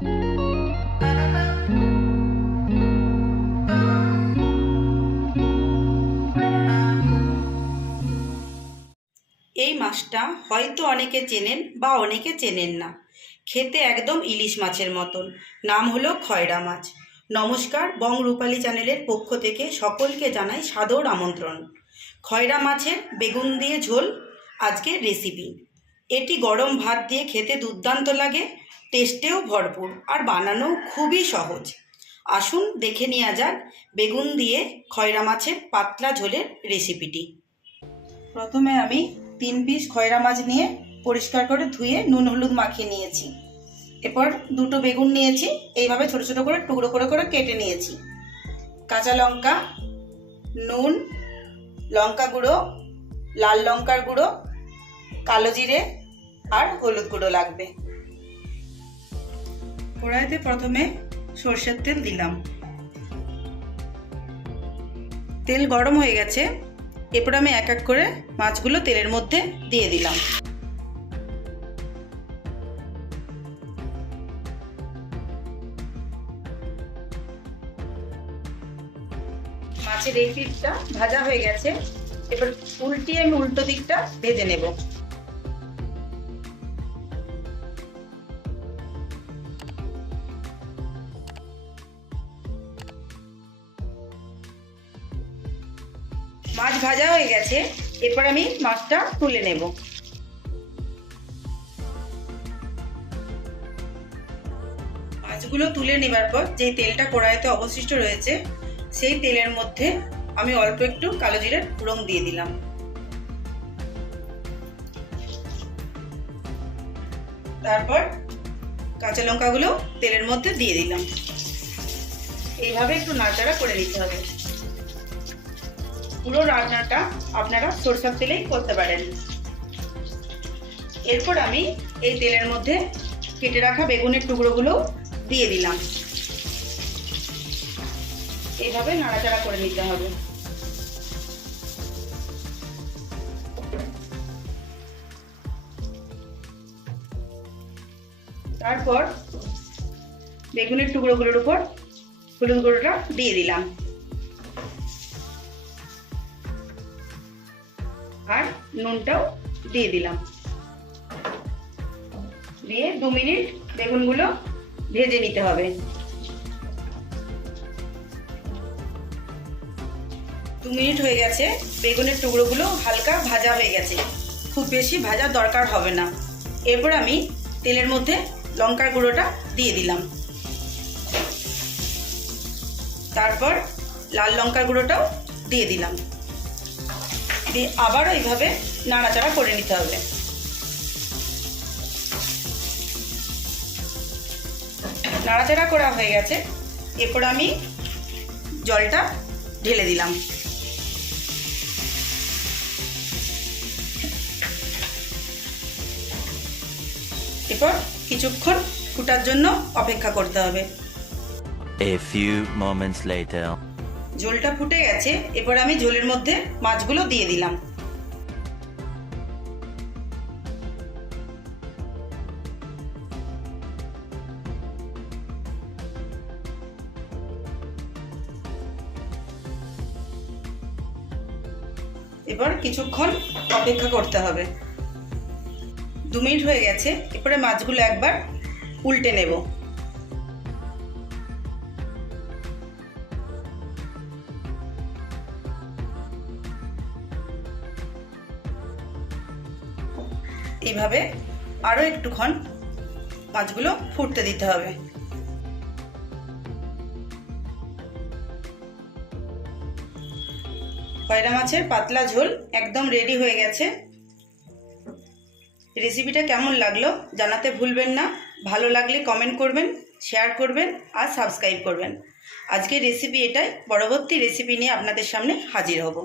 এই মাছটা হয়তো অনেকে চেনেন বা অনেকে চেনেন না। খেতে একদম ইলিশ মাছের মতন। নাম হলো খয়রা মাছ। নমস্কার, বং রূপালি চ্যানেলের পক্ষ থেকে সকলকে জানাই সাদর আমন্ত্রণ। খয়রা মাছের বেগুন দিয়ে ঝোল আজকের রেসিপি। এটি গরম ভাত দিয়ে খেতে দুর্দান্ত লাগে, টেস্টেও ভরপুর, আর বানানো খুবই সহজ। আসুন দেখে নেওয়া যাক বেগুন দিয়ে খয়রা মাছের পাতলা ঝোলের রেসিপিটি। প্রথমে আমি 3 পিস খয়রা মাছ নিয়ে পরিষ্কার করে ধুয়ে নুন হলুদ মাখিয়ে নিয়েছি। এরপর 2টো বেগুন নিয়েছি, এইভাবে ছোট ছোট করে টুকরো করে করে কেটে নিয়েছি। কাঁচা লঙ্কা, নুন, লঙ্কা গুঁড়ো, লাল লঙ্কার গুঁড়ো, কালো জিরে আর হলুদ গুঁড়ো লাগবে। কড়াইতে প্রথমে সরষের তেল দিলাম। তেল গরম হয়ে গেছে, এরপর আমি এক এক করে মাছগুলো তেলের মধ্যে দিয়ে দিলাম। মাছের এই পিঠটা ভাজা হয়ে গেছে, এবার উল্টিয়ে আমি উল্টো দিকটা ভেজে নেব। মাছ ভাজা হয়ে গেছে, এরপর আমি মাছটা তুলে নেব। মাছগুলো তুলে নেবার পর যে তেলটা কড়াইতে অবশিষ্ট রয়েছে, সেই তেলের মধ্যে আমি অল্প একটু কালো জিরের ফোড়ন দিয়ে দিলাম। তারপর কাঁচা লঙ্কাগুলো তেলের মধ্যে দিয়ে দিলাম। এইভাবে একটু নাড়াচাড়া করে নিতে হবে। পুরো রান্নাটা আপনারা সরষের তেলেই করতে পারেন। এরপর আমি এই তেলের মধ্যে কেটে রাখা বেগুনের টুকরোগুলো দিয়ে দিলাম। এইভাবে নাড়াচাড়া করে নিতে হবে। তারপর বেগুনের টুকরোগুলোর উপর হলুদ গুঁড়োটা দিয়ে দিলাম আর নুনটাও দিয়ে দিলাম। দিয়ে 2 মিনিট বেগুনগুলো ভেজে নিতে হবে। 2 মিনিট হয়ে গেছে, বেগুনের টুকরোগুলো হালকা ভাজা হয়ে গেছে, খুব বেশি ভাজার দরকার হবে না। এরপর আমি তেলের মধ্যে লঙ্কার গুঁড়োটা দিয়ে দিলাম। তারপর লাল লঙ্কার গুঁড়োটাও দিয়ে দিলাম। দিয়ে আবারও এইভাবে নাড়াচাড়া করে নিতে হবে। নাড়াচাড়া করা হয়ে গেছে, এরপর আমি জলটা ঢেলে দিলাম। এরপর কিছুক্ষণ ফুটার জন্য অপেক্ষা করতে হবে। A few moments later. ঝোলটা ফুটে গেছে, এরপর আমি ঝোলের মধ্যে মাছগুলো দিয়ে দিলাম। এবার কিছুক্ষণ অপেক্ষা করতে হবে। 2 মিনিট হয়ে গেছে, এরপরে মাছগুলো একবার উল্টে নেব। এইভাবে আরো একটুক্ষণ মাছগুলো ফুটতে দিতে হবে। খয়রা মাছের পাতলা ঝোল একদম রেডি হয়ে গেছে। রেসিপিটা কেমন লাগলো জানাতে ভুলবেন না। ভালো লাগলে কমেন্ট করবেন, শেয়ার করবেন আর সাবস্ক্রাইব করবেন। আজকের রেসিপি এটাই, পরবর্তী রেসিপি নিয়ে আপনাদের সামনে হাজির হব।